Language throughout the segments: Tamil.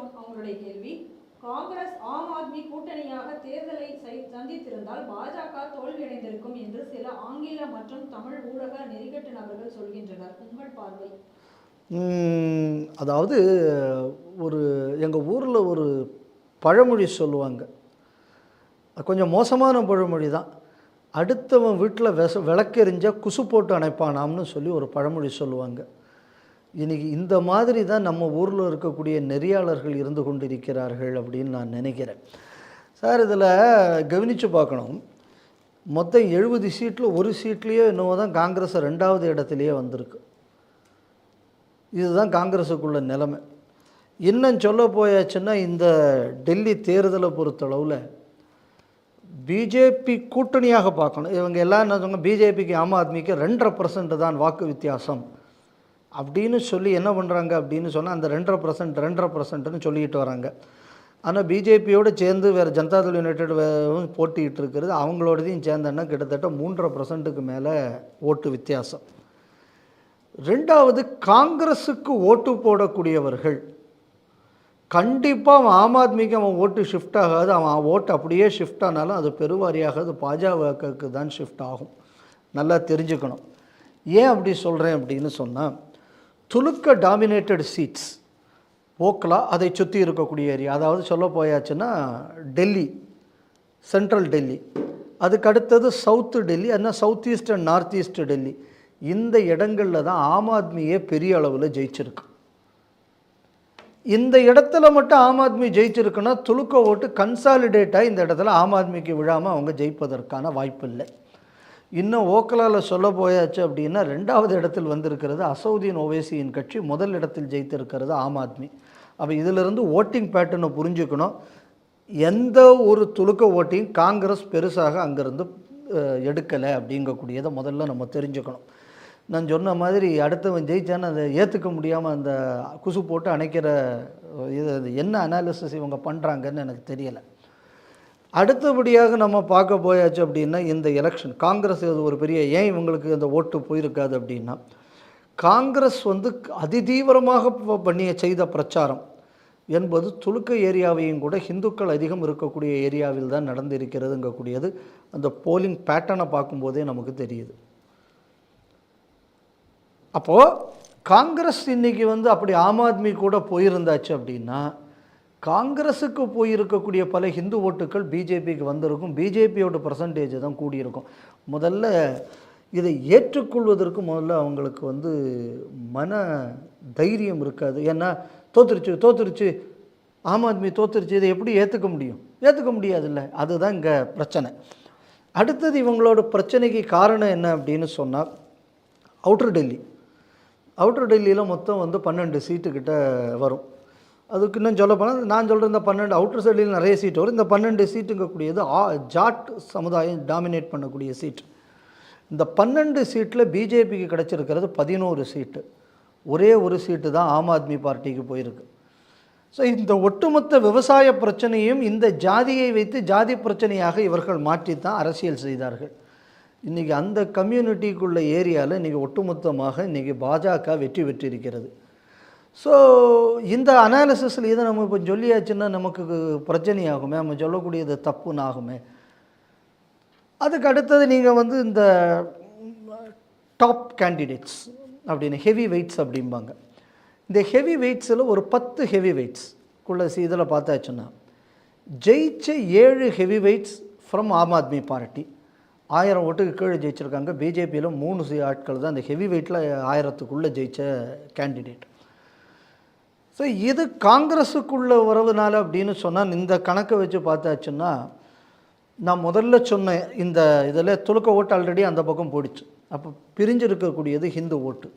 மற்றும் அவங்களுடைய கேள்வி. காங்கிரஸ் ஆம் ஆத்மி கூட்டணியாக தேர்தலை சந்தித்திருந்தால் பாஜக தோல்வியடைந்திருக்கும் என்று சில ஆங்கில மற்றும் தமிழ் ஊடக நெறிகட்டு நபர்கள் சொல்கின்றனர். உங்கள் பார்வை? அதாவது ஒரு எங்கள் ஊரில் ஒரு பழமொழி சொல்லுவாங்க. கொஞ்சம் மோசமான பழமொழி தான். அடுத்தவன் வீட்டில் விச விளக்கெறிஞ்ச குசு போட்டு அணைப்பானாம்னு சொல்லி ஒரு பழமொழி சொல்லுவாங்க. இன்னைக்கு இந்த மாதிரி தான் நம்ம ஊரில் இருக்கக்கூடிய நெறியாளர்கள் இருந்து கொண்டிருக்கிறார்கள் அப்படின்னு நான் நினைக்கிறேன். சார் இதில் கவனித்து பார்க்கணும். மொத்தம் எழுபது சீட்டில் ஒரு சீட்லேயே என்னவோ தான் காங்கிரஸ் ரெண்டாவது இடத்துலையே வந்திருக்கு. இதுதான் காங்கிரஸுக்குள்ள நிலைமை. இன்னும் சொல்ல போயாச்சுன்னா இந்த டெல்லி தேர்தலை பொறுத்தளவில் பிஜேபி கூட்டணியாக பார்க்கணும். இவங்க எல்லாம் என்ன சொல்லுவாங்க பிஜேபிக்கு ஆம் ஆத்மிக்கு ரெண்டரை பர்சன்ட் தான் வாக்கு வித்தியாசம். அப்படின்னு சொல்லி என்ன பண்ணுறாங்க அப்படின்னு சொன்னால் அந்த ரெண்டரை பர்சன்ட் ரெண்டரை பர்சன்ட்னு சொல்லிக்கிட்டு வராங்க. ஆனால் பிஜேபியோடு சேர்ந்து வேறு ஜனதாதள் யுனைடெட் போட்டிகிட்டு இருக்கிறது அவங்களோடதையும் சேர்ந்தன்னா கிட்டத்தட்ட மூன்றரை பர்சன்ட்டுக்கு மேலே ஓட்டு வித்தியாசம். ரெண்டாவது காங்கிரஸுக்கு ஓட்டு போடக்கூடியவர்கள். கண்டிப்பாக அவன் ஆம் ஆத்மிக்கு அவன் ஓட்டு ஷிஃப்ட் ஆகாது. அவன் ஓட்டு அப்படியே ஷிஃப்ட் ஆனாலும் அது பெருவாரியாக அது பாஜகவுக்கு தான் ஷிஃப்ட் ஆகும். நல்லா தெரிஞ்சுக்கணும். ஏன் அப்படி சொல்கிறேன் அப்படின்னு சொன்னால் துலுக்க டாமினேட்டட் சீட்ஸ் ஓக்லா அதை சுற்றி இருக்கக்கூடிய ஏரியா அதாவது சொல்ல போயாச்சுன்னா டெல்லி சென்ட்ரல் டெல்லி. அதுக்கு அடுத்தது சவுத்து டெல்லி அதுனா south east and north east Delhi. இந்த இடங்களில் தான் ஆம் ஆத்மியே பெரிய அளவில் ஜெயிச்சிருக்கு. இந்த இடத்துல மட்டும் ஆம் ஆத்மி ஜெயிச்சிருக்குன்னா துலுக்க ஓட்டு கன்சாலிடேட்டாக இந்த இடத்துல ஆம் ஆத்மிக்கு விழாமல் அவங்க ஜெயிப்பதற்கான வாய்ப்பு இல்லை இன்னும் ஓக்கலாவில் சொல்ல போயாச்சு அப்படின்னா ரெண்டாவது இடத்தில் வந்திருக்கிறது அசவுதீன் ஓவேசியின் கட்சி முதல் இடத்தில் ஜெயித்திருக்கிறது ஆம் ஆத்மி. அப்போ இதிலிருந்து ஓட்டிங் பேட்டர்னை புரிஞ்சுக்கணும். எந்த ஒரு துலுக்க ஓட்டையும் காங்கிரஸ் பெருசாக அங்கேருந்து எடுக்கலை அப்படிங்கக்கூடியதை முதல்ல நம்ம தெரிஞ்சுக்கணும். நான் சொன்ன மாதிரி அடுத்தவன் ஜெயிச்சான்னு அதை ஏற்றுக்க முடியாமல் அந்த குசு போட்டு அணைக்கிற இது என்ன அனாலிசிஸ் இவங்க பண்ணுறாங்கன்னு எனக்கு தெரியலை. அடுத்தபடியாக நம்ம பார்க்க போயாச்சு அப்படின்னா இந்த எலெக்ஷன் காங்கிரஸ் அது ஒரு பெரிய ஏன் இவங்களுக்கு அந்த ஓட்டு போயிருக்காது அப்படின்னா காங்கிரஸ் வந்து அதிதீவிரமாக பண்ணிய செய்த பிரச்சாரம் என்பது துலுக்க ஏரியாவையும் கூட இந்துக்கள் அதிகம் இருக்கக்கூடிய ஏரியாவில் தான் நடந்திருக்கிறதுங்கக்கூடியது. அந்த போலிங் பேட்டர்னை பார்க்கும்போதே நமக்கு தெரியுது. அப்போது காங்கிரஸ் இன்னைக்கு வந்து அப்படி ஆம் ஆத்மி கூட போயிருந்தாச்சு அப்படின்னா காங்கிரஸுக்கு போயிருக்கக்கூடிய பல ஹிந்து ஓட்டுக்கள் பிஜேபிக்கு வந்திருக்கும். பிஜேபியோட பர்சன்டேஜ் தான் கூடியிருக்கும். முதல்ல இதை ஏற்றுக்கொள்வதற்கு முதல்ல அவங்களுக்கு வந்து மன தைரியம் இருக்காது. ஏன்னா தோத்துருச்சு தோத்துருச்சு. ஆம் ஆத்மி தோத்துருச்சு. இதை எப்படி ஏற்றுக்க முடியும்? ஏற்றுக்க முடியாதுல்ல. அதுதான் இங்கே பிரச்சனை. அடுத்தது இவங்களோட பிரச்சனைக்கு காரணம் என்ன அப்படின்னு சொன்னால் அவுட்டர் டெல்லி அவுட்டர் டெல்லியில் மொத்தம் வந்து பன்னெண்டு சீட்டுக்கிட்ட வரும். அதுக்கு இன்னும் சொல்ல போனால் நான் சொல்கிற இந்த பன்னெண்டு அவுட்டர் சைடில் நிறைய சீட் வரும். இந்த பன்னெண்டு சீட்டுங்கக்கூடியது ஆ ஜாட் சமுதாயம் டாமினேட் பண்ணக்கூடிய சீட் இந்த பன்னெண்டு சீட்டில் பிஜேபிக்கு கிடச்சிருக்கிறது பதினோரு சீட்டு ஒரே ஒரு சீட்டு தான் ஆம் ஆத்மி பார்ட்டிக்கு போயிருக்கு. ஸோ இந்த ஒட்டுமொத்த விவசாய பிரச்சனையும் இந்த ஜாதியை வைத்து ஜாதி பிரச்சனையாக இவர்கள் மாற்றித்தான் அரசியல் செய்தார்கள். இன்றைக்கி அந்த கம்யூனிட்டிக்குள்ள ஏரியாவில் இன்றைக்கி ஒட்டுமொத்தமாக இன்றைக்கி பாஜக வெற்றி பெற்றிருக்கிறது. ஸோ இந்த அனாலிசிஸில் இதை நம்ம இப்போ சொல்லியாச்சுன்னா நமக்கு பிரச்சனையாகுமே நம்ம சொல்லக்கூடியது தப்புன்னு ஆகுமே அதுக்கு அடுத்தது நீங்கள் வந்து இந்த டாப் கேண்டிடேட்ஸ் அப்படின்னு ஹெவி வெயிட்ஸ் அப்படிம்பாங்க. இந்த ஹெவி வெயிட்ஸில் ஒரு பத்து ஹெவி வெயிட்ஸ் குள்ள இதில் பார்த்தாச்சுன்னா ஜெயிச்ச ஏழு heavy weights from Aam Aadmi party. ஆயிரம் ஓட்டுக்கு கீழே ஜெயிச்சிருக்காங்க. பிஜேபியில் மூணு ஆட்கள் தான் இந்த ஹெவி வெயிட்டில் ஆயிரத்துக்குள்ளே ஜெயிச்ச கேண்டிடேட் ஸோ இது காங்கிரஸுக்குள்ள உறவுனால அப்படின்னு சொன்னால் இந்த கணக்கை வச்சு பார்த்தாச்சுன்னா நான் முதல்ல சொன்னேன் இந்த இதில் துலுக்க ஓட்டு ஆல்ரெடி அந்த பக்கம் போயிடுச்சு. அப்போ பிரிஞ்சிருக்கக்கூடியது ஹிந்து ஓட்டு.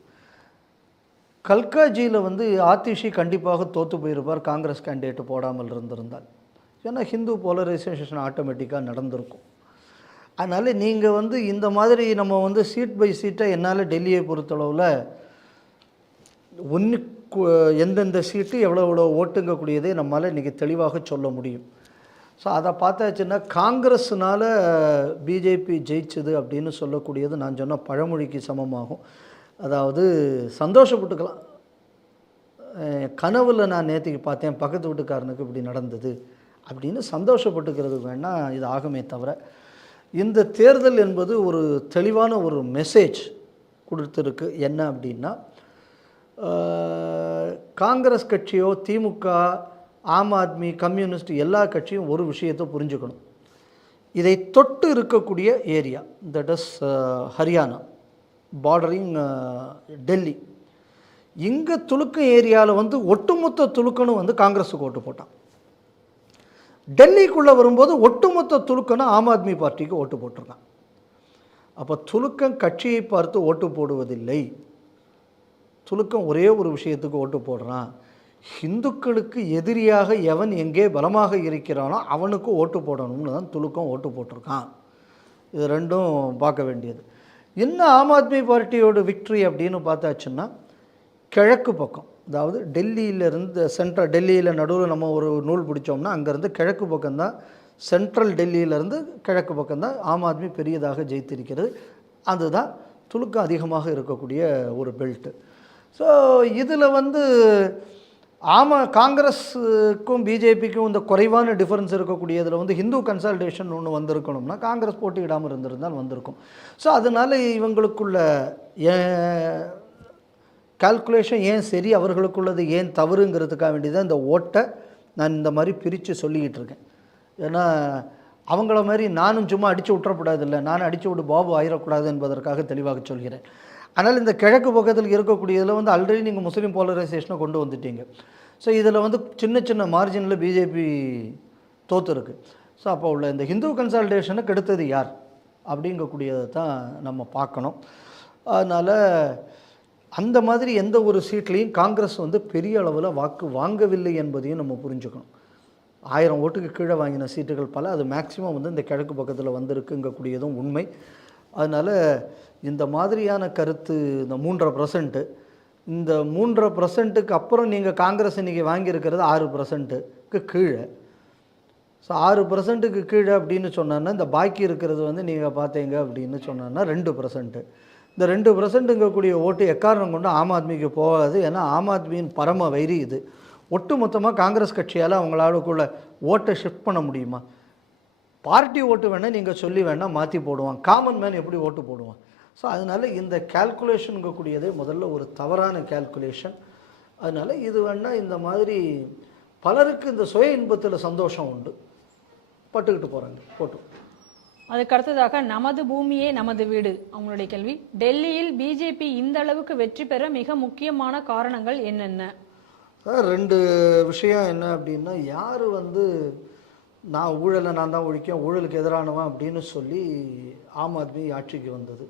கல்காஜியில் வந்து ஆத்திஷி கண்டிப்பாக தோற்று போயிருப்பார் காங்கிரஸ் கேண்டிடேட் போடாமல் இருந்திருந்தால். ஏன்னா ஹிந்து போலரைசேஷன் ஆட்டோமேட்டிக்காக நடந்திருக்கும். அதனால் நீங்கள் வந்து இந்த மாதிரி நம்ம வந்து சீட் பை சீட்டை என்னால் டெல்லியை பொறுத்தளவில் ஒன்று எந்தெந்த சீட்டு எவ்வளோ எவ்வளோ ஓட்டுங்கக்கூடியதை நம்மளால் இன்றைக்கி தெளிவாக சொல்ல முடியும். ஸோ அதை பார்த்தாச்சுன்னா காங்கிரஸ்னால் பிஜேபி ஜெயிச்சது அப்படின்னு சொல்லக்கூடியது நான் சொன்ன பழமொழிக்கு சமமாகும். அதாவது சந்தோஷப்பட்டுக்கலாம். கனவில் நான் நேற்றுக்கு பார்த்தேன் பக்கத்து வீட்டுக்காரனுக்கு இப்படி நடந்தது அப்படின்னு சந்தோஷப்பட்டுக்கிறதுக்கு வேணால் இது ஆகுமே தவிர இந்த தேர்தல் என்பது ஒரு தெளிவான ஒரு மெசேஜ் கொடுத்துருக்கு. என்ன அப்படின்னா காங்கிரஸ் கட்சியோ திமுக ஆம் ஆத்மி கம்யூனிஸ்ட் எல்லா கட்சியும் ஒரு விஷயத்தை புரிஞ்சுக்கணும். இதை தொட்டு இருக்கக்கூடிய area that is Haryana bordering Delhi. இங்கே துலுக்கம் ஏரியாவில் வந்து ஒட்டுமொத்த துலுக்கனும் வந்து காங்கிரஸுக்கு ஓட்டு போட்டான். டெல்லிக்குள்ளே வரும்போது ஒட்டுமொத்த துலுக்கணும் ஆம் ஆத்மி பார்ட்டிக்கு ஓட்டு போட்டிருக்கான். அப்போ துலுக்கம் கட்சியை பார்த்து ஓட்டு போடுவதில்லை. துலுக்கம் ஒரே ஒரு விஷயத்துக்கு ஓட்டு போடுறான். ஹிந்துக்களுக்கு எதிரியாக எவன் எங்கே பலமாக இருக்கிறானோ அவனுக்கு ஓட்டு போடணும்னு தான் துலுக்கம் ஓட்டு போட்டிருக்கான். இது ரெண்டும் பார்க்க வேண்டியது. என்ன ஆம் ஆத்மி பார்ட்டியோட விக்ட்ரி அப்படின்னு பார்த்தாச்சுன்னா கிழக்கு பக்கம் அதாவது டெல்லியிலேருந்து சென்ட்ரல் டெல்லியில் நடுவில் நம்ம ஒரு நூல் பிடிச்சோம்னா அங்கேருந்து கிழக்கு பக்கம்தான் சென்ட்ரல் டெல்லியிலேருந்து கிழக்கு பக்கம்தான் ஆம் ஆத்மி பெரியதாக ஜெயித்திருக்கிறது. அதுதான் துலுக்கம் அதிகமாக இருக்கக்கூடிய ஒரு பெல்ட்டு ஸோ இதில் வந்து ஆமாம் காங்கிரஸுக்கும் பிஜேபிக்கும் இந்த குறைவான டிஃபரன்ஸ் இருக்கக்கூடியதில் வந்து ஹிந்து கன்சல்டேஷன் ஒன்று வந்திருக்கணும்னா காங்கிரஸ் போட்டியிடாமல் இருந்திருந்தால் வந்திருக்கும். ஸோ அதனால் இவங்களுக்குள்ள ஏன் கால்குலேஷன் ஏன் சரி அவர்களுக்குள்ளது ஏன் தவறுங்கிறதுக்காக வேண்டியதான் இந்த ஓட்டை நான் இந்த மாதிரி பிரித்து சொல்லிக்கிட்டு இருக்கேன். ஏன்னா அவங்கள மாதிரி நானும் சும்மா அடித்து விட்டுறக்கூடாது இல்லை நானும் அடித்து விட்டு பாபு ஆயிடக்கூடாது என்பதற்காக தெளிவாக சொல்கிறேன். ஆனால் இந்த கிழக்கு பக்கத்தில் இருக்கக்கூடியதில் வந்து ஆல்ரெடி நீங்கள் முஸ்லீம் போலரைசேஷனை கொண்டு வந்துட்டீங்க. ஸோ இதில் வந்து சின்ன சின்ன மார்ஜினில் பிஜேபி தோத்துருக்கு. ஸோ அப்போ உள்ள இந்த ஹிந்து கன்சல்டேஷனை கெடுத்தது யார்? அப்படிங்கக்கூடியதை தான் நம்ம பார்க்கணும். அதனால் அந்த மாதிரி எந்த ஒரு சீட்லேயும் காங்கிரஸ் வந்து பெரிய அளவில் வாக்கு வாங்கவில்லை என்பதையும் நம்ம புரிஞ்சுக்கணும். ஆயிரம் ஓட்டுக்கு கீழே வாங்கின சீட்டுகள் பல அது மேக்சிமம் வந்து இந்த கிழக்கு பக்கத்தில் வந்திருக்குங்கக்கூடியதும் உண்மை. அதனால் இந்த மாதிரியான கருத்து இந்த மூன்றரை பர்சன்ட்டு இந்த மூன்றரை பர்சன்ட்டுக்கு அப்புறம் நீங்கள் காங்கிரஸ் இன்றைக்கி வாங்கியிருக்கிறது ஆறு பர்சன்ட்டுக்கு கீழே. ஸோ ஆறு பர்சன்ட்டுக்கு கீழே அப்படின்னு சொன்னான்னா இந்த பாக்கி இருக்கிறது வந்து நீங்கள் பார்த்தீங்க அப்படின்னு சொன்னான்னா ரெண்டு பர்சன்ட்டு இந்த ரெண்டு பர்சன்ட்டுங்கக்கூடிய ஓட்டு எக்காரணம் கொண்டு ஆம் ஆத்மிக்கு போகாது. ஏன்னா ஆம் ஆத்மியின் பரம வைரி இது. ஒட்டு மொத்தமாக காங்கிரஸ் கட்சியால் அவங்களாலுக்குள்ள ஓட்டை ஷிஃப்ட் பண்ண முடியுமா? பார்ட்டி ஓட்டு வேணால் நீங்கள் சொல்லி வேணால் மாற்றி போடுவான். காமன் மேன் எப்படி ஓட்டு போடுவான்? ஸோ அதனால் இந்த கேல்குலேஷனுங்கக்கூடியதே முதல்ல ஒரு தவறான கேல்குலேஷன் அதனால் இது வேணால் இந்த மாதிரி பலருக்கு இந்த சுய இன்பத்தில் சந்தோஷம் உண்டு. பட்டுக்கிட்டு போகிறாங்க போட்டு. அதுக்கு அடுத்ததாக நமது பூமியே நமது வீடு. அவங்களுடைய கேள்வி. டெல்லியில் பிஜேபி இந்த அளவுக்கு வெற்றி பெற மிக முக்கியமான காரணங்கள் என்னென்ன? ரெண்டு விஷயம் என்ன அப்படின்னா யார் வந்து நான் ஊழலை நான் தான் ஒழிக்கேன் ஊழலுக்கு எதிரானவன் அப்படின்னு சொல்லி ஆம் ஆத்மி ஆட்சிக்கு வந்தது.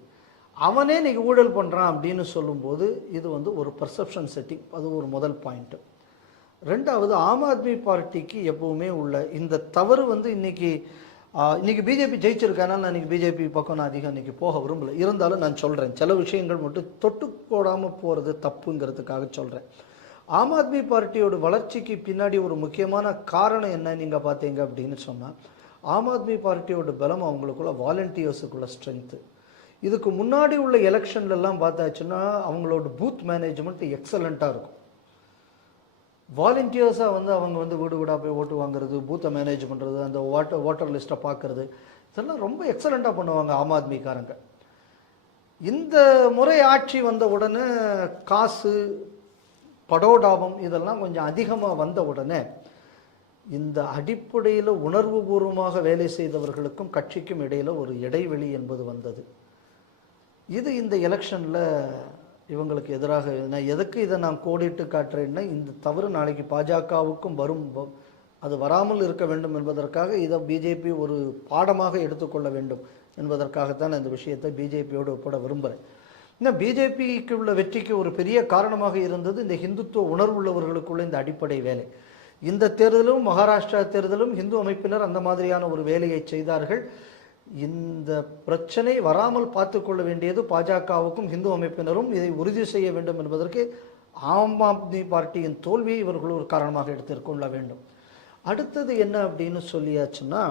அவனே இன்றைக்கி ஊழல் பண்ணுறான் அப்படின்னு சொல்லும்போது இது வந்து ஒரு பர்செப்ஷன் செட்டிங் அது ஒரு முதல் பாயிண்ட்டு ரெண்டாவது ஆம் ஆத்மி பார்ட்டிக்கு எப்போவுமே உள்ள இந்த தவறு வந்து இன்றைக்கி இன்றைக்கி இன்னைக்கு பிஜேபி ஜெயிச்சிருக்கானா நான் இன்றைக்கி பிஜேபி பக்கம் நான் அதிகம் இன்னைக்கு போக விரும்பலை. இருந்தாலும் நான் சொல்கிறேன் சில விஷயங்கள் மட்டும் தொட்டு போடாமல் போகிறது தப்புங்கிறதுக்காக சொல்கிறேன் ஆம் ஆத்மி பார்ட்டியோட வளர்ச்சிக்கு பின்னாடி ஒரு முக்கியமான காரணம் என்ன நீங்கள் பார்த்தீங்க அப்படின்னு சொன்னால் ஆம் ஆத்மி பார்ட்டியோட பலம் அவங்களுக்குள்ள வாலண்டியர்ஸுக்குள்ள ஸ்ட்ரென்த்து இதுக்கு முன்னாடி உள்ள எலெக்ஷன்லலாம் பார்த்தாச்சுன்னா அவங்களோட பூத் மேனேஜ்மெண்ட் எக்ஸலண்ட்டாக இருக்கும். வாலண்டியர்ஸாக வந்து அவங்க வந்து வீடு வீடாக போய் ஓட்டு வாங்குறது பூத்தை மேனேஜ் பண்ணுறது அந்த வாட்டர் வாட்டர் லிஸ்ட்டை பார்க்குறது இதெல்லாம் ரொம்ப எக்ஸலண்ட்டாக பண்ணுவாங்க ஆம் ஆத்மிக்காரங்க. இந்த முறை ஆட்சி வந்த உடனே காசு படோடாபம் இதெல்லாம் கொஞ்சம் அதிகமாக வந்த உடனே இந்த அடிப்படையில் உணர்வுபூர்வமாக வேலை செய்தவர்களுக்கும் கட்சிக்கும் இடையில் ஒரு இடைவெளி என்பது வந்தது. இது இந்த எலெக்ஷனில் இவங்களுக்கு எதிராக நான் எதுக்கு இதை நான் கோடிட்டு காட்டுறேன்னா இந்த தவறு நாளைக்கு பாஜகவுக்கும் வரும். அது வராமல் இருக்க வேண்டும் என்பதற்காக இதை பிஜேபி ஒரு பாடமாக எடுத்துக்கொள்ள வேண்டும் என்பதற்காகத்தான் இந்த விஷயத்தை பிஜேபியோடு ஒப்பிட விரும்புகிறேன் இன்னும் பிஜேபிக்கு உள்ள வெற்றிக்கு ஒரு பெரிய காரணமாக இருந்தது இந்த ஹிந்துத்துவ உணர்வுள்ளவர்களுக்குள்ள இந்த அடிப்படை வேலை. இந்த தேர்தலும் மகாராஷ்டிரா தேர்தலும் ஹிந்து அமைப்பினர் அந்த மாதிரியான ஒரு வேலையை செய்தார்கள். இந்த பிரச்சனை வராமல் பார்த்து கொள்ள வேண்டியது பாஜகவுக்கும் ஹிந்து அமைப்பினரும் இதை உறுதி செய்ய வேண்டும் என்பதற்கு ஆம் ஆத்மி பார்ட்டியின் தோல்வியை இவர்கள் ஒரு காரணமாக எடுத்துக்கொள்ள வேண்டும். அடுத்தது என்ன அப்படின்னு சொல்லியாச்சுன்னா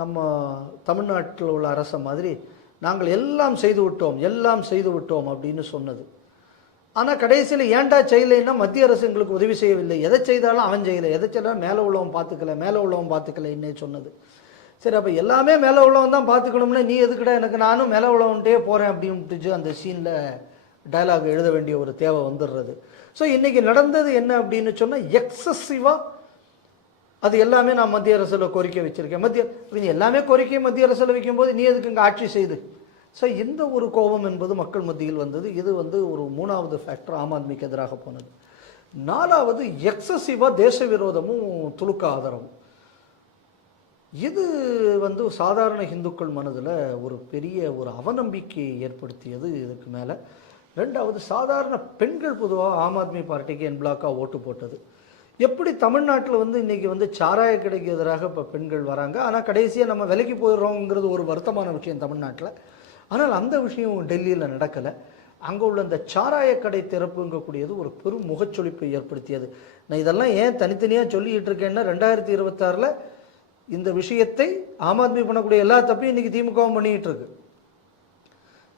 நம்ம தமிழ்நாட்டில் உள்ள அரச மாதிரி நாங்கள் எல்லாம் செய்து விட்டோம் எல்லாம் செய்து விட்டோம் அப்படின்னு சொன்னது. ஆனால் கடைசியில் ஏன்டா செய்யலைன்னா மத்திய அரசு எங்களுக்கு உதவி செய்யவில்லை. எதை செய்தாலும் அவன் செய்யலை. எதை செய்தாலும் மேலே உள்ளவன் பார்த்துக்கல மேலே உள்ளவன் பார்த்துக்கல இன்னே சொன்னது. சரி அப்போ எல்லாமே மேலே உள்ளவன் தான் பார்த்துக்கணும்னா நீ எதுக்கிட எனக்கு நானும் மேலே உள்ளவன்ட்டே போகிறேன் அப்படின்ட்டு அந்த சீனில் டயலாக் எழுத வேண்டிய ஒரு தேவை வந்துடுறது. ஸோ இன்றைக்கி நடந்தது என்ன அப்படின்னு சொன்னால் எக்ஸசிவாக அது எல்லாமே நான் மத்திய அரசில் கோரிக்கை வச்சுருக்கேன். மத்திய நீ எல்லாமே கோரிக்கை மத்திய அரசில் வைக்கும்போது நீ எதுக்கு இங்கே ஆட்சி செய்து? ஸோ இந்த ஒரு கோபம் என்பது மக்கள் மத்தியில் வந்தது. இது வந்து ஒரு மூணாவது ஃபேக்டர் ஆம் ஆத்மிக்கு எதிராக போனது. நாலாவது எக்ஸசிவாக தேச விரோதமும் துலுக்க ஆதரவும். இது வந்து சாதாரண இந்துக்கள் மனதில் ஒரு பெரிய ஒரு அவநம்பிக்கையை ஏற்படுத்தியது இதுக்கு மேலே. ரெண்டாவது சாதாரண பெண்கள் பொதுவாக ஆம் ஆத்மி பார்ட்டிக்கு என் பிளாக்காக ஓட்டு போட்டது. எப்படி தமிழ்நாட்டில் வந்து இன்றைக்கி வந்து சாராய கடைக்கு எதிராக இப்போ பெண்கள் வராங்க? ஆனால் கடைசியாக நம்ம விலைக்கு போயிடுறோங்கிறது ஒரு வருத்தமான விஷயம் தமிழ்நாட்டில். ஆனால் அந்த விஷயம் டெல்லியில் நடக்கலை. அங்கே உள்ள இந்த சாராய கடை திறப்புங்கக்கூடியது ஒரு பெரும் முகச்சொலிப்பை ஏற்படுத்தியது. நான் இதெல்லாம் ஏன் தனித்தனியாக சொல்லிக்கிட்டு இருக்கேன்னா ரெண்டாயிரத்தி இருபத்தாறில் இந்த விஷயத்தை ஆம் ஆத்மி பண்ணக்கூடிய எல்லா தப்பையும் இன்றைக்கி திமுகவும் பண்ணிக்கிட்டு இருக்கு.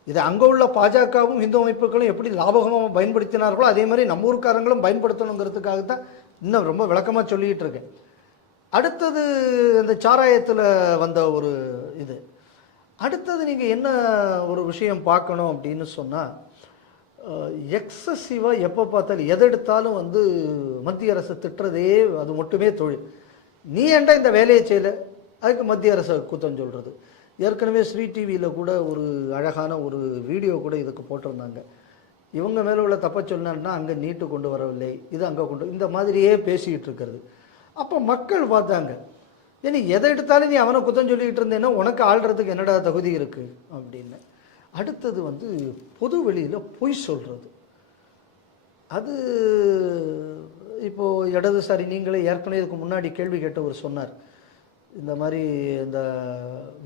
இதை அங்கே உள்ள பாஜகவும் இந்து அமைப்புகளும் எப்படி லாபகமாக பயன்படுத்தினார்களோ அதே மாதிரி நம்ம ஊர்க்காரங்களும் பயன்படுத்தணுங்கிறதுக்காக தான் இன்னும் ரொம்ப விளக்கமாக சொல்லிக்கிட்டு இருக்கேன். அடுத்தது அந்த சாராயத்தில் வந்த ஒரு இது. அடுத்தது நீங்கள் என்ன ஒரு விஷயம் பார்க்கணும் அப்படின்னு சொன்னால் எக்ஸசிவாக எப்போ பார்த்தாலும் எதை எடுத்தாலும் வந்து மத்திய அரசு திட்டுறதே அது மட்டுமே தொழில். நீ ஏன்டா இந்த வேலையை செய்யலை? அதுக்கு மத்திய அரசை குத்தம் சொல்கிறது ஏற்கனவே ஸ்ரீ டிவியில் கூட ஒரு அழகான ஒரு வீடியோ கூட இதுக்கு போட்டிருந்தாங்க. இவங்க மேலே உள்ள தப்பை சொன்னான்னா அங்கே நீட்டு கொண்டு வரவில்லை இது அங்கே கொண்டு இந்த மாதிரியே பேசிக்கிட்டு இருக்கிறது. அப்போ மக்கள் பார்த்தாங்க ஏன்னா எதை எடுத்தாலும் நீ அவனை குத்தம் சொல்லிக்கிட்டு இருந்தேன்னா உனக்கு ஆள்றதுக்கு என்னடா தகுதி இருக்குது அப்படின்னு. அடுத்தது வந்து பொது வெளியில் பொய் சொல்கிறது அது இப்போது இடதுசாரி நீங்களே ஏற்கனவே இதுக்கு முன்னாடி கேள்வி கேட்டவர் சொன்னார். இந்த மாதிரி இந்த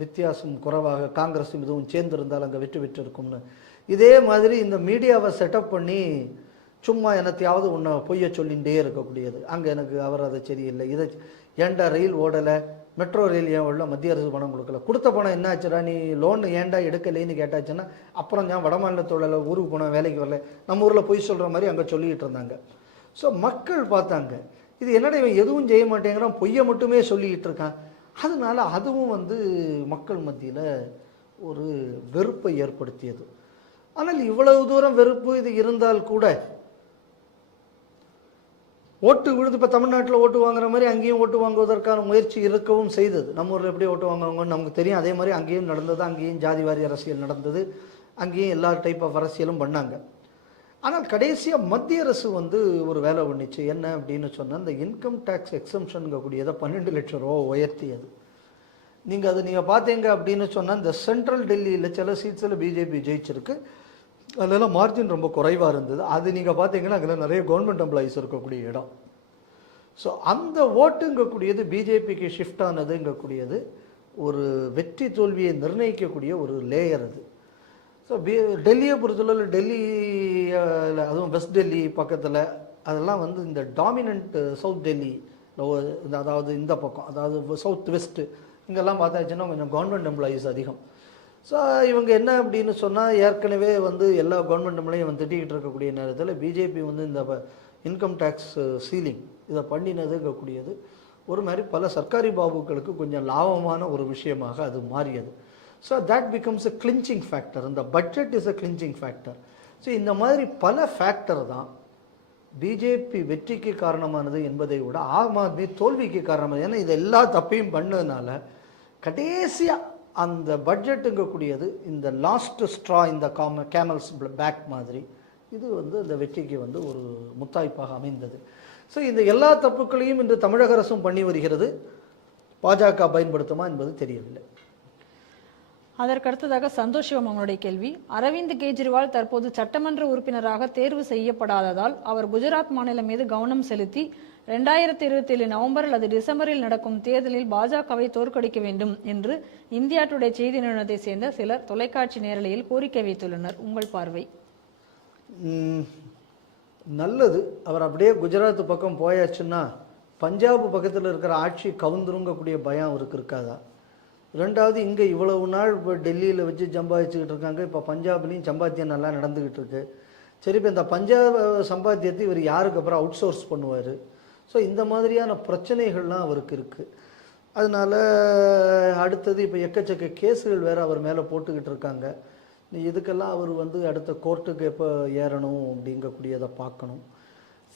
வித்தியாசம் குறைவாக காங்கிரஸும் இதுவும் சேர்ந்திருந்தால் அங்கே வெற்றி பெற்றிருக்கும்னு. இதே மாதிரி இந்த மீடியாவை செட்டப் பண்ணி சும்மா என்னத்தையாவது ஒன்று பொய்ய சொல்லிகிட்டே இருக்கக்கூடியது. அங்கே எனக்கு அவர் அதை சரியில்லை. இதை ஏன்டா ரயில் ஓடலை? மெட்ரோ ரயில் ஏன் ஓடல? மத்திய அரசு பணம் கொடுக்கல. கொடுத்த பணம் என்ன ஆச்சுடா நீ லோன் ஏன்டா எடுக்கலைன்னு கேட்டாச்சுன்னா அப்புறம் நான் வடமாநிலத்தோட ஊருக்கு போனேன் வேலைக்கு வரல. நம்ம ஊரில் பொய் சொல்கிற மாதிரி அங்கே சொல்லிக்கிட்டு இருந்தாங்க. ஸோ மக்கள் பார்த்தாங்க. இது என்னடா இவன் எதுவும் செய்ய மாட்டேங்கிறான்? பொய்யை மட்டுமே சொல்லிக்கிட்டு இருக்கான். அதனால அதுவும் வந்து மக்கள் மத்தியில் ஒரு வெறுப்பை ஏற்படுத்தியது. ஆனால் இவ்வளவு தூரம் வெறுப்பு இது இருந்தால் கூட ஓட்டு விழுது இப்போ தமிழ்நாட்டில் ஓட்டு வாங்குற மாதிரி அங்கேயும் ஓட்டு வாங்குவதற்கான முயற்சி இருக்கவும் செய்தது. நம்ம ஊரில் எப்படி ஓட்டு வாங்குவாங்கன்னு நமக்கு தெரியும். அதே மாதிரி அங்கேயும் நடந்தது. அங்கேயும் ஜாதிவாரி அரசியல் நடந்தது. அங்கேயும் எல்லா டைப் ஆஃப் அரசியலும் பண்ணாங்க. ஆனால் கடைசியாக மத்திய அரசு வந்து ஒரு வேலை பண்ணிச்சு. என்ன அப்படின்னு சொன்னால் இந்த இன்கம் டேக்ஸ் எக்ஸம்ஷனுங்கக்கூடியதை பன்னெண்டு லட்சம் ரூபா உயர்த்தியது. நீங்கள் அது நீங்கள் பார்த்தீங்க அப்படின்னு சொன்னால் இந்த சென்ட்ரல் டெல்லியில் சில சீட்ஸில் பிஜேபி ஜெயிச்சிருக்கு. அதெல்லாம் மார்ஜின் ரொம்ப குறைவாக இருந்தது. அது நீங்கள் பார்த்தீங்கன்னா அங்கே நிறைய கவர்மெண்ட் எம்ப்ளாயீஸ் இருக்கக்கூடிய இடம். ஸோ அந்த ஓட்டுங்கக்கூடியது பிஜேபிக்கு ஷிஃப்ட் ஆனதுங்கக்கூடியது ஒரு வெற்றி தோல்வியை நிர்ணயிக்கக்கூடிய ஒரு லேயர் அது. ஸோ பி டெல்லியை பொறுத்தளவில் டெல்லி அதுவும் வெஸ்ட் டெல்லி பக்கத்தில் அதெல்லாம் வந்து இந்த டாமினன்ட் சவுத் டெல்லி அதாவது இந்த பக்கம் அதாவது சவுத் வெஸ்ட்டு இங்கெல்லாம் பார்த்தாச்சுன்னா கொஞ்சம் கவர்மெண்ட் எம்ப்ளாயீஸ் அதிகம். ஸோ இவங்க என்ன அப்படின்னு சொன்னால் ஏற்கனவே வந்து எல்லா கவர்மெண்ட் எம்ப்ளாயும் அவன் திட்டிக்கிட்டு இருக்கக்கூடிய நேரத்தில் பிஜேபி வந்து இந்த இன்கம் டேக்ஸ் சீலிங் இதை பண்ணினதுங்கக்கூடியது. ஒரு மாதிரி பல சர்க்காரி பாபுக்களுக்கு கொஞ்சம் லாபமான ஒரு விஷயமாக அது மாறியது. So that becomes a clinching factor இந்த budget is a clinching factor so இந்த மாதிரி பல ஃபேக்டர் தான் பிஜேபி வெற்றிக்கு காரணமானது என்பதை விட ஆம் ஆத்மி தோல்விக்கு காரணமானது. ஏன்னா இது எல்லா தப்பையும் பண்ணதுனால கடைசியாக அந்த பட்ஜெட்டுங்கக்கூடியது இந்த லாஸ்ட் ஸ்ட்ரா இந்த காம கேமல்ஸ் பேக் மாதிரி. இது வந்து அந்த வெற்றிக்கு வந்து ஒரு முத்தாய்ப்பாக அமைந்தது. ஸோ இந்த எல்லா தப்புக்களையும் இன்று தமிழக அரசும் பண்ணி வருகிறது. பாஜக பயன்படுத்துமா என்பது தெரியவில்லை. அதற்கடுத்ததாக சந்தோஷ் சிவம் அவங்களுடைய கேள்வி. அரவிந்த் கெஜ்ரிவால் தற்போது சட்டமன்ற உறுப்பினராக தேர்வு செய்யப்படாததால் அவர் குஜராத் மாநிலம் மீது கவனம் செலுத்தி ரெண்டாயிரத்தி இருபத்தி ஏழு நவம்பர் அல்லது டிசம்பரில் நடக்கும் தேர்தலில் பாஜகவை தோற்கடிக்க வேண்டும் என்று இந்தியா டுடே செய்தி நிறுவனத்தை சேர்ந்த சிலர் தொலைக்காட்சி நேரலையில் கோரிக்கை வைத்துள்ளனர். உங்கள் பார்வை? நல்லது. அவர் அப்படியே குஜராத் பக்கம் போயாச்சுன்னா பஞ்சாப் பக்கத்தில் இருக்கிற ஆட்சி கவுந்துருங்கக்கூடிய பயம் அவருக்கு இருக்காதா? ரெண்டாவது இங்கே இவ்வளவு நாள் இப்போ டெல்லியில் வச்சு சம்பாதிச்சுக்கிட்டு இருக்காங்க. இப்போ பஞ்சாப்லேயும் சம்பாத்தியம் நல்லா நடந்துக்கிட்டு இருக்கு. சரி இப்போ இந்த பஞ்சாப் சம்பாத்தியத்தை இவர் யாருக்கு அப்புறம் அவுட் சோர்ஸ் பண்ணுவார்? ஸோ இந்த மாதிரியான பிரச்சனைகள்லாம் அவருக்கு இருக்குது அதனால அடுத்தது இப்போ எக்கச்சக்க கேஸுகள் வேறு அவர் மேலே போட்டுக்கிட்டு இருக்காங்க. இதுக்கெல்லாம் அவர் வந்து அடுத்த கோர்ட்டுக்கு எப்போ ஏறணும் அப்படிங்கக்கூடியதை பார்க்கணும்.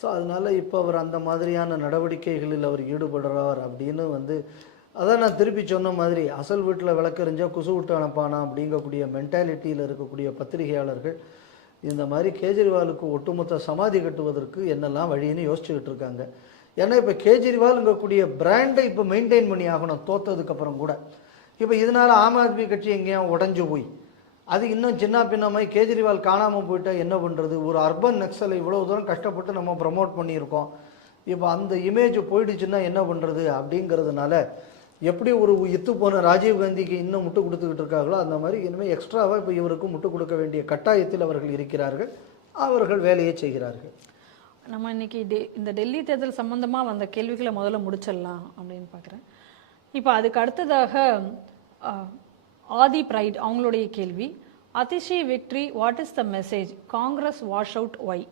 ஸோ அதனால் இப்போ அவர் அந்த மாதிரியான நடவடிக்கைகளில் அவர் ஈடுபடுறார் அப்படின்னு வந்து அதான் நான் திருப்பி சொன்ன மாதிரி அசல் வீட்டில் விளக்கறிஞ்சால் குசு விட்டு அனுப்பானா அப்படிங்கக்கூடிய மென்டாலிட்டியில் இருக்கக்கூடிய பத்திரிகையாளர்கள் இந்த மாதிரி கேஜ்ரிவாலுக்கு ஒட்டுமொத்த சமாதி கட்டுவதற்கு என்னெல்லாம் வழின்னு யோசிச்சுக்கிட்டு இருக்காங்க. ஏன்னா இப்போ கேஜ்ரிவால்ங்கக்கூடிய பிராண்டை இப்போ மெயின்டைன் பண்ணி ஆகணும் தோத்ததுக்கப்புறம் கூட. இப்போ இதனால் ஆம் ஆத்மி கட்சி எங்கேயும் உடஞ்சு போய். அது இன்னும் சின்ன பின்னமாய் கேஜ்ரிவால் காணாமல் போயிட்டால் என்ன பண்ணுறது ஒரு அர்பன் நக்சலை இவ்வளோ தூரம் கஷ்டப்பட்டு நம்ம ப்ரமோட் பண்ணியிருக்கோம். இப்போ அந்த இமேஜ் போயிடுச்சுன்னா என்ன பண்ணுறது அப்படிங்கிறதுனால எப்படி ஒரு இத்து போன ராஜீவ் காந்திக்கு இன்னும் முட்டு கொடுத்துக்கிட்டு இருக்காங்களோ அந்த மாதிரி இனிமேல் எக்ஸ்ட்ராவாக இப்போ இவருக்கு முட்டு கொடுக்க வேண்டிய கட்டாயத்தில் அவர்கள் இருக்கிறார்கள். அவர்கள் வேலையை செய்கிறார்கள். நம்ம இன்றைக்கி டெ இந்த டெல்லி தேர்தல் சம்மந்தமாக வந்த கேள்விகளை முதல்ல முடிச்சிடலாம் அப்படின்னு பார்க்குறேன் இப்போ அதுக்கு அடுத்ததாக ஆதி பிரைட் அவங்களுடைய கேள்வி Atishi victory what is the message Congress wash out why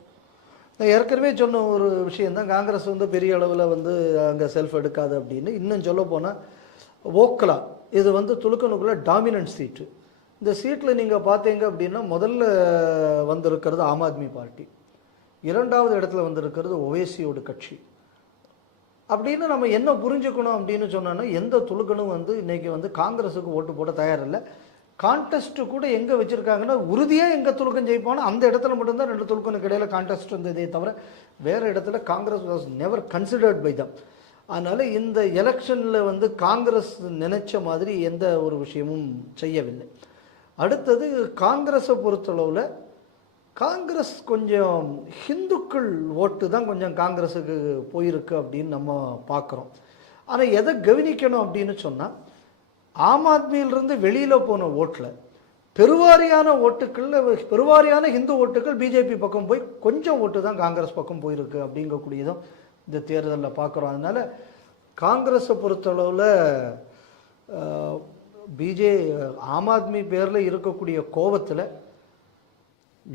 நான் ஏற்கனவே சொன்ன ஒரு விஷயந்தான் காங்கிரஸ் வந்து பெரிய அளவில் வந்து அங்கே செல்ஃப் எடுக்காது அப்படின்னு. இன்னும் சொல்ல போனால் ஓக்கலா இது வந்து துலுக்கணுக்குள்ள டாமினன்ட் சீட்டு இந்த சீட்டில் நீங்கள் பார்த்தீங்க அப்படின்னா முதல்ல வந்திருக்கிறது ஆம் ஆத்மி பார்ட்டி இரண்டாவது இடத்துல வந்திருக்கிறது ஒவேசியோட கட்சி. அப்படின்னு நம்ம என்ன புரிஞ்சுக்கணும் அப்படின்னு சொன்னோன்னா எந்த துலுக்கனும் வந்து இன்றைக்கி வந்து காங்கிரஸுக்கு ஓட்டு போட தயாரில்லை. கான்டெஸ்ட்டு கூட எங்கே வச்சுருக்காங்கன்னா உறுதியாக எங்கே துலுக்கம் ஜெயிப்பானோ அந்த இடத்துல மட்டும்தான் ரெண்டு துலுக்கனுக்கு இடையில கான்டெஸ்ட் வந்ததே தவிர வேறு இடத்துல Congress was never considered by them அதனால் இந்த எலெக்ஷனில் வந்து காங்கிரஸ் நினச்ச மாதிரி எந்த ஒரு விஷயமும் செய்யவில்லை. அடுத்தது காங்கிரஸை பொறுத்தளவில் காங்கிரஸ் கொஞ்சம் ஹிந்துக்கள் ஓட்டு தான் கொஞ்சம் காங்கிரஸுக்கு போயிருக்கு அப்படின்னு நம்ம பார்க்குறோம். ஆனால் எதை கவனிக்கணும் அப்படின்னு சொன்னால் ஆம் ஆத்மியிலிருந்து வெளியில் போன ஓட்டில் பெருவாரியான ஓட்டுக்களில் பெருவாரியான ஹிந்து ஓட்டுகள் பிஜேபி பக்கம் போய் கொஞ்சம் ஓட்டு தான் காங்கிரஸ் பக்கம் போயிருக்கு அப்படிங்கக்கூடியதும் இந்த தேர்தலில் பார்க்குறோம். அதனால் காங்கிரஸை பொறுத்தளவில் பிஜே ஆம் ஆத்மி பேரில் இருக்கக்கூடிய கோபத்தில்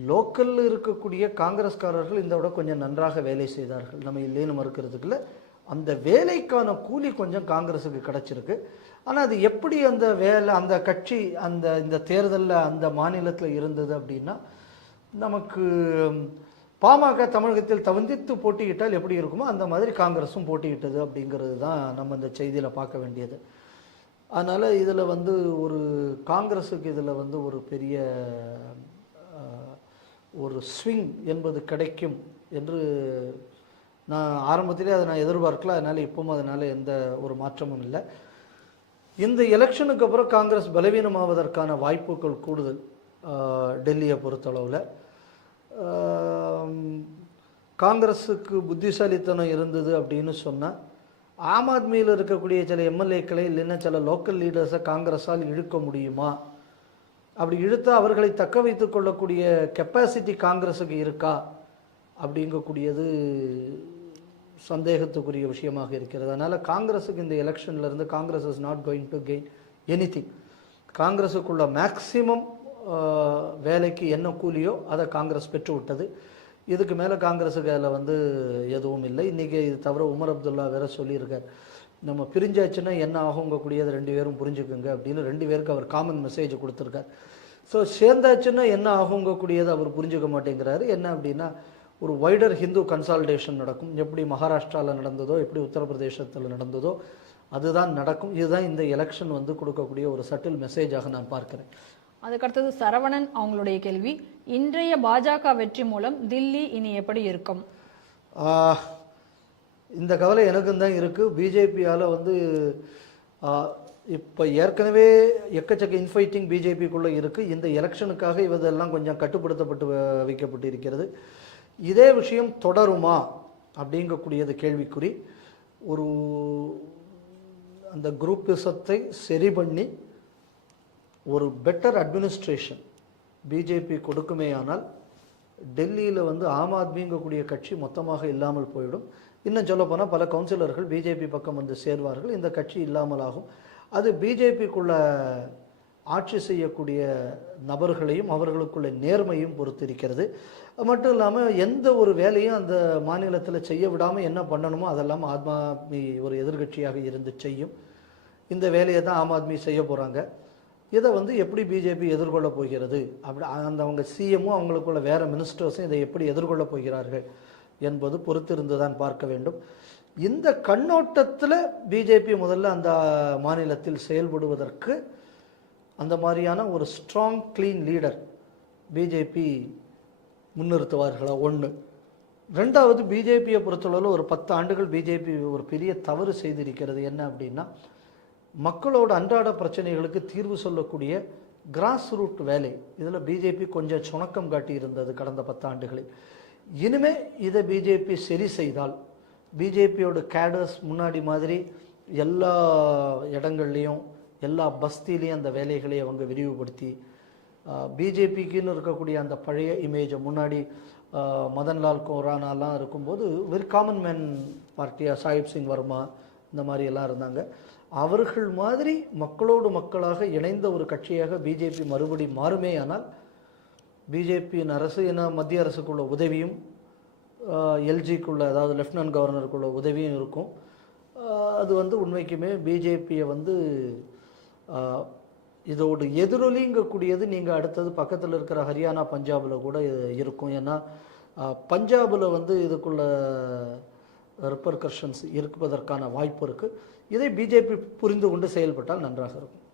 லோக்கலில் இருக்கக்கூடிய காங்கிரஸ்காரர்கள் இந்த விட கொஞ்சம் நன்றாக வேலை செய்தார்கள். நம்ம இல்லைன்னு மறுக்கிறதுக்குல அந்த வேலைக்கான கூலி கொஞ்சம் காங்கிரஸுக்கு கிடச்சிருக்கு. ஆனால் அது எப்படி அந்த வேலை அந்த கட்சி அந்த இந்த தேர்தலில் அந்த மாநிலத்தில் இருந்தது அப்படின்னா நமக்கு பாமக தமிழகத்தில் தவந்தித்து போட்டியிட்டால் எப்படி இருக்குமோ அந்த மாதிரி காங்கிரஸும் போட்டியிட்டது அப்படிங்கிறது தான் நம்ம இந்த செய்தியில் பார்க்க வேண்டியது. அதனால் இதில் வந்து ஒரு காங்கிரஸுக்கு இதில் வந்து ஒரு பெரிய ஒரு ஸ்விங் என்பது கிடைக்கும் என்று நான் ஆரம்பத்திலே அதை நான் எதிர்பார்க்கல. அதனால் இப்பவும் அதனால் எந்த ஒரு மாற்றமும் இல்லை. இந்த எலெக்ஷனுக்கு அப்புறம் காங்கிரஸ் பலவீனமாவதற்கான வாய்ப்புகள் கூடுதல் டெல்லியை பொறுத்தளவில். காங்கிரஸுக்கு புத்திசாலித்தனம் இருந்தது அப்படின்னு சொன்னால் ஆம் ஆத்மியில் இருக்கக்கூடிய சில எம்எல்ஏக்களை இல்லைன்னா சில லோக்கல் லீடர்ஸை காங்கிரஸால் இழுக்க முடியுமா? அப்படி இழுத்து அவர்களை தக்க வைத்து கொள்ளக்கூடிய கெப்பாசிட்டி காங்கிரஸுக்கு இருக்கா? அப்படிங்கக்கூடியது சந்தேகத்துக்குரிய விஷயமாக இருக்கிறது. அதனால் காங்கிரஸுக்கு இந்த எலெக்ஷன்லேருந்து Congress is not going to gain anything காங்கிரஸுக்குள்ள maximum வேலைக்கு என்ன கூலியோ அதை காங்கிரஸ் பெற்று விட்டது. இதுக்கு மேலே காங்கிரஸுக்கு அதில் வந்து எதுவும் இல்லை. இன்றைக்கி இது தவிர உமர் அப்துல்லா வேற சொல்லியிருக்கார். நம்ம பிரிஞ்சாச்சுன்னா என்ன ஆகுங்கக்கூடியதை ரெண்டு பேரும் புரிஞ்சுக்குங்க அப்படின்னு ரெண்டு பேருக்கு அவர் காமன் மெசேஜ் கொடுத்துருக்கார். ஸோ சேர்ந்தாச்சுன்னா என்ன ஆகுங்கக்கூடியதை அவர் புரிஞ்சுக்க மாட்டேங்கிறாரு. என்ன அப்படின்னா ஒரு வைடர் ஹிந்து கன்சால்டேஷன் நடக்கும். எப்படி மகாராஷ்டிராவில் நடந்ததோ எப்படி உத்தரப்பிரதேசத்தில் நடந்ததோ அதுதான் நடக்கும். இதுதான் இந்த எலெக்ஷன் வந்து கொடுக்கக்கூடிய ஒரு சட்டில் மெசேஜாக நான் பார்க்கிறேன். அதுக்கடுத்தது சரவணன் அவங்களுடைய கேள்வி இன்றைய பாஜக வெற்றி மூலம் தில்லி இனி எப்படி இருக்கும்? இந்த கவலை எனக்கும் தான் இருக்குது பிஜேபியால் வந்து இப்போ ஏற்கனவே எக்கச்சக்க இன்ஃபைட்டிங் பிஜேபிக்குள்ளே இருக்குது இந்த எலெக்ஷனுக்காக இதெல்லாம் கொஞ்சம் கட்டுப்படுத்தப்பட்டு வ- வைக்கப்பட்டு இருக்கிறது இதே விஷயம் தொடருமா? அப்படிங்கக்கூடியது கேள்விக்குறி. ஒரு அந்த குரூப்பிசத்தை சரி பண்ணி ஒரு பெட்டர் அட்மினிஸ்ட்ரேஷன் பிஜேபி கொடுக்குமேயானால் டெல்லியில் வந்து ஆம் ஆத்மிங்கக்கூடிய கட்சி மொத்தமாக இல்லாமல் போயிடும். இன்னும் சொல்லப்போனால் பல கவுன்சிலர்கள் பிஜேபி பக்கம் வந்து சேர்வார்கள். இந்த கட்சி இல்லாமல் ஆகும் அது பிஜேபிக்குள்ள ஆட்சி செய்யக்கூடிய நபர்களையும் அவர்களுக்குள்ள நேர்மையும் பொறுத்திருக்கிறது. மட்டும் இல்லாமல் எந்த ஒரு வேலையும் அந்த மாநிலத்தில் செய்ய விடாமல் என்ன பண்ணணுமோ அதெல்லாம் ஆம் ஆத்மி ஒரு எதிர்கட்சியாக இருந்து செய்யும். இந்த வேலையை தான் ஆம் ஆத்மி செய்ய போகிறாங்க இதை வந்து எப்படி பிஜேபி எதிர்கொள்ள போகிறது? அப்படி அந்த அவங்க சிஎம்மும் அவங்களுக்குள்ள வேறு மினிஸ்டர்ஸும் இதை எப்படி எதிர்கொள்ள போகிறார்கள்? என்பது பொறுத்திருந்து தான் பார்க்க வேண்டும். இந்த கண்ணோட்டத்தில் பிஜேபி முதல்ல அந்த மாநிலத்தில் செயல்படுவதற்கு அந்த மாதிரியான ஒரு ஸ்ட்ராங் க்ளீன் லீடர் பிஜேபி முன்னிறுத்துவார்களா? ஒன்று ரெண்டாவது பிஜேபியை பொறுத்தளவில் ஒரு பத்து ஆண்டுகள் பிஜேபி ஒரு பெரிய தவறு செய்திருக்கிறது. என்ன அப்படின்னா மக்களோட அன்றாட பிரச்சனைகளுக்கு தீர்வு சொல்லக்கூடிய கிராஸ் ரூட் வேலை. இதில் பிஜேபி கொஞ்சம் சுணக்கம் காட்டி இருந்தது கடந்த பத்தாண்டுகளில் இனிமே இதை பிஜேபி சரி செய்தால் பிஜேபியோட கேடர்ஸ் முன்னாடி மாதிரி எல்லா இடங்கள்லையும் எல்லா பஸ்திலையும் அந்த வேலைகளை அவங்க விரிவுபடுத்தி பிஜேபிக்குன்னு இருக்கக்கூடிய அந்த பழைய இமேஜை முன்னாடி மதன்லால் கோரானாலாம் இருக்கும்போது வெரி காமன் மேன் பார்ட்டியாக சாஹிப் சிங் வர்மா இந்த மாதிரி எல்லாம் இருந்தாங்க. அவர்கள் மாதிரி மக்களோடு மக்களாக இணைந்த ஒரு கட்சியாக பிஜேபி மறுபடி மாறுமேயானால் பிஜேபியின் அரசு என மத்திய அரசுக்குள்ள உதவியும் எல்ஜிக்குள்ள அதாவது லெஃப்டினன்ட் கவர்னருக்குள்ள உதவியும் இருக்கும். அது வந்து உண்மைக்குமே பிஜேபியை வந்து இதோடு எதிரொலிங்கக்கூடியது நீங்கள் அடுத்தது பக்கத்தில் இருக்கிற ஹரியானா பஞ்சாபில் கூட இருக்கும். ஏன்னா பஞ்சாபில் வந்து இதுக்குள்ள ரிப்பர்கர்ஷன்ஸ் இருப்பதற்கான வாய்ப்பு இருக்குது இதை பிஜேபி புரிந்து கொண்டு செயல்பட்டால் நன்றாக இருக்கும்.